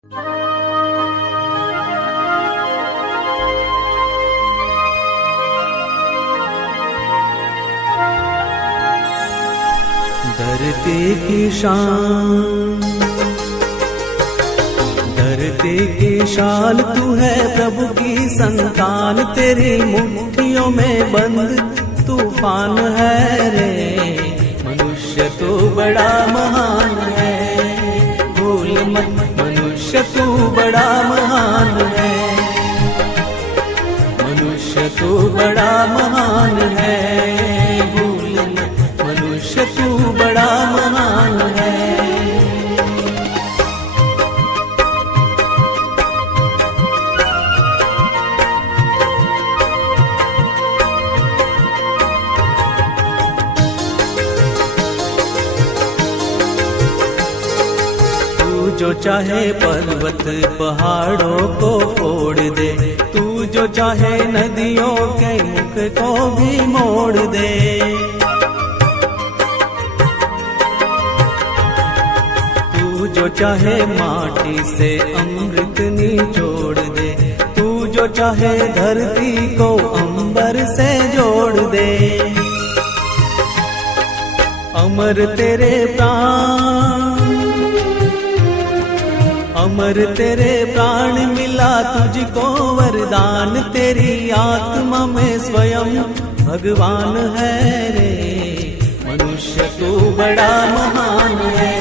धरती की शान, धरती की शान तू है, प्रभु की संतान, तेरी मुट्ठियों में बंद तूफान है रे। मनुष्य तू बड़ा महान है, भूल मत मनुष्य तू बड़ा महान है, मनुष्य तू बड़ा महान है, भूल मत मनुष्य तू बड़ा महान है। जो चाहे पर्वत पहाड़ों को फोड़ दे, तू जो चाहे नदियों के मुख को भी मोड़ दे। तू जो चाहे माटी से अमृत निचोड़ दे, तू जो चाहे धरती को अंबर से जोड़ दे। अमर तेरे प्राण, अमर तेरे प्राण मिला तुझको वरदान, तेरी आत्मा में स्वयं भगवान है रे। मनुष्य तू बड़ा महान है,